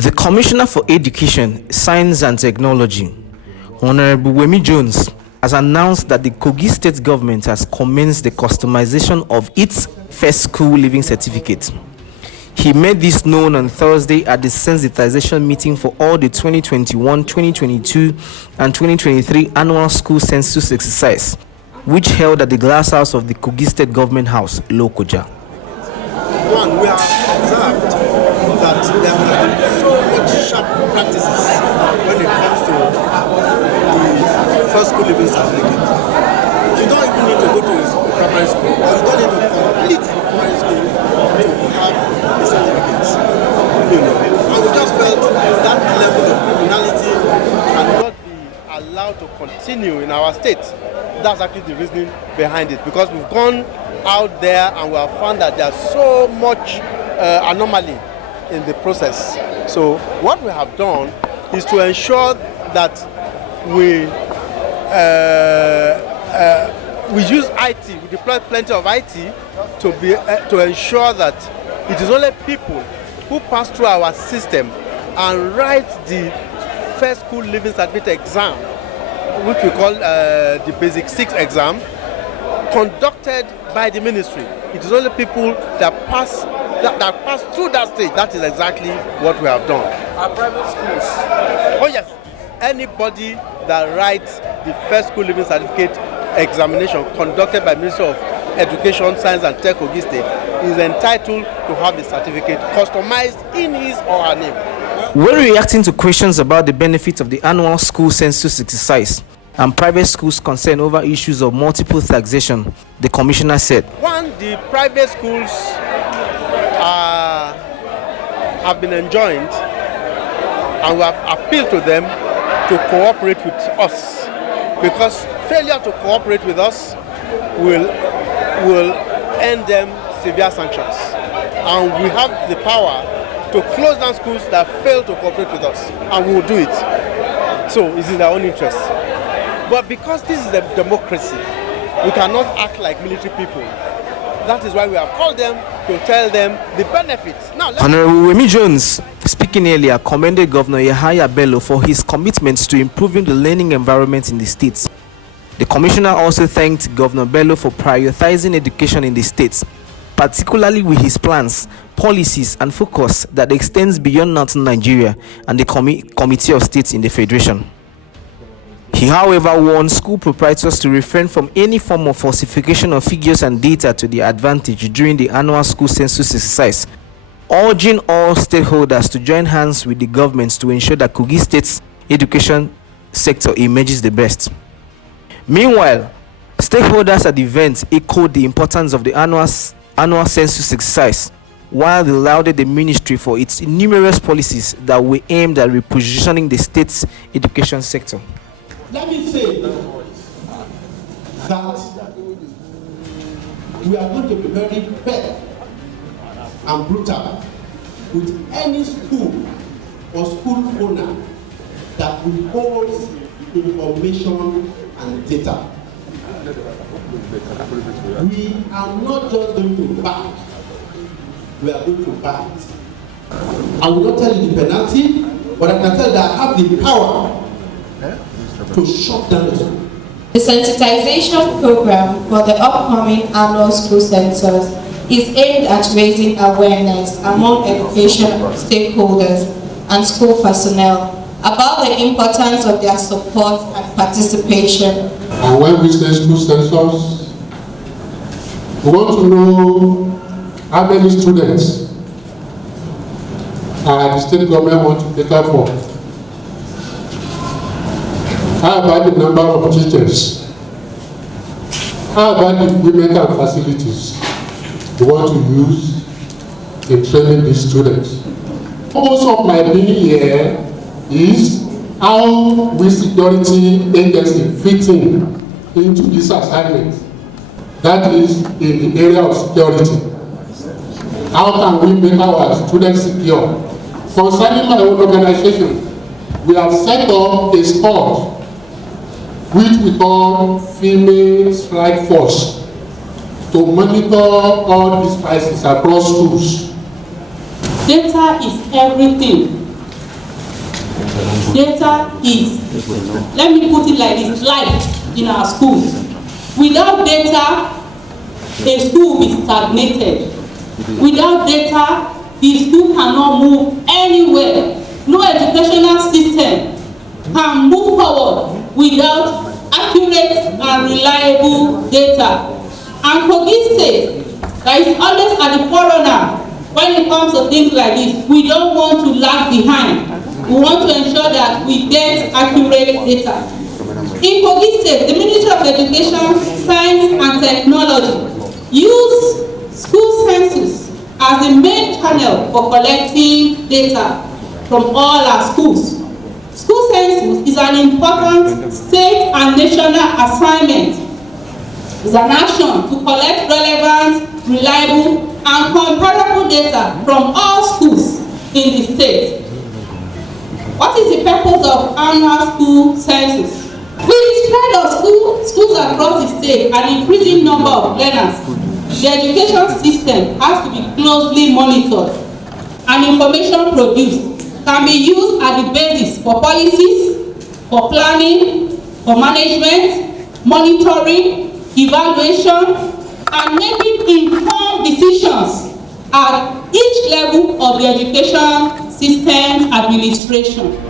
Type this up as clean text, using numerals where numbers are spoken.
The Commissioner for Education, Science and Technology, Honorable Wemi Jones, has announced that the Kogi State government has commenced the customization of its first school living certificate. He made this known on Thursday at the sensitization meeting for all the 2021, 2022, and 2023 annual school census exercise, which held at the glass house of the Kogi State Government House, Lokoja. One, we have observed that there have been so much sharp practices when it comes to the first school living certificate. You don't even need to go to a primary school, or you don't need to complete a primary school to have a certificate. And we just felt that level of criminality cannot be allowed to continue in our state. That's actually the reasoning behind it, because we've gone out there and we have found that there's so much anomaly in the process. So what we have done is to ensure that we use IT, we deploy plenty of IT to ensure that it is only people who pass through our system and write the first school living certificate exam, which we call the Basic 6 exam, conducted by the ministry. It is only people that pass through that stage. That is exactly what we have done. Our private schools? Oh yes. Anybody that writes the first school living certificate examination conducted by Ministry of Education, Science and Tech Kogi State is entitled to have the certificate customized in his or her name. When reacting to questions about the benefits of the annual school census exercise and private schools concerned over issues of multiple taxation, the commissioner said, one, the private schools have been enjoined, and we have appealed to them to cooperate with us, because failure to cooperate with us will end them severe sanctions, and we have the power to close down schools that fail to cooperate with us, and we will do it. So it's in their own interest. But because this is a democracy, we cannot act like military people. That is why we have called them to tell them the benefits. Now, Honorable Wemi Jones, speaking earlier, commended Governor Yahaya Bello for his commitments to improving the learning environment in the states. The commissioner also thanked Governor Bello for prioritizing education in the states, particularly with his plans, policies, and focus that extends beyond northern Nigeria and the Committee of States in the Federation. He, however, warned school proprietors to refrain from any form of falsification of figures and data to their advantage during the annual school census exercise, urging all stakeholders to join hands with the governments to ensure that Kogi State's education sector emerges the best. Meanwhile, stakeholders at the event echoed the importance of the annual census exercise, while they lauded the ministry for its numerous policies that were aimed at repositioning the state's education sector. Let me say that we are going to be very fair and brutal with any school or school owner that withholds information and data. We are not just going to back, we are going to back. I will not tell you the penalty, but I can tell you that I have the power to shut down the school. The sensitization program for the upcoming annual school census is aimed at raising awareness among education stakeholders and school personnel about the importance of their support and participation. And when we say school census, we want to know how many students the state government want to cater for. How about the number of teachers? How about the equipment and facilities we want to use in training these students? Also, of my being here is how we security agency fitting into this assignment. That is in the area of security. How can we make our students secure? Concerning my own organization, we have set up a squad which we call Female Strike Force to monitor all these crises across schools. Data is everything. Data is, let me put it like this, life in our schools. Without data, a school will be stagnated. Without data, the school cannot move anywhere. No educational system can move forward without accurate and reliable data. And Kogi State, that is always at the forerunner when it comes to things like this. We don't want to lag behind. We want to ensure that we get accurate data. In Kogi State, the Ministry of Education, Science and Technology use school census as the main channel for collecting data from all our schools. School census is an important state and national assignment. It's an action to collect relevant, reliable, and comparable data from all schools in the state. What is the purpose of annual school census? With the spread of schools across the state and increasing number of learners, the education system has to be closely monitored, and information produced can be used as the basis for policies, for planning, for management, monitoring, evaluation, and making informed decisions at each level of the education system administration.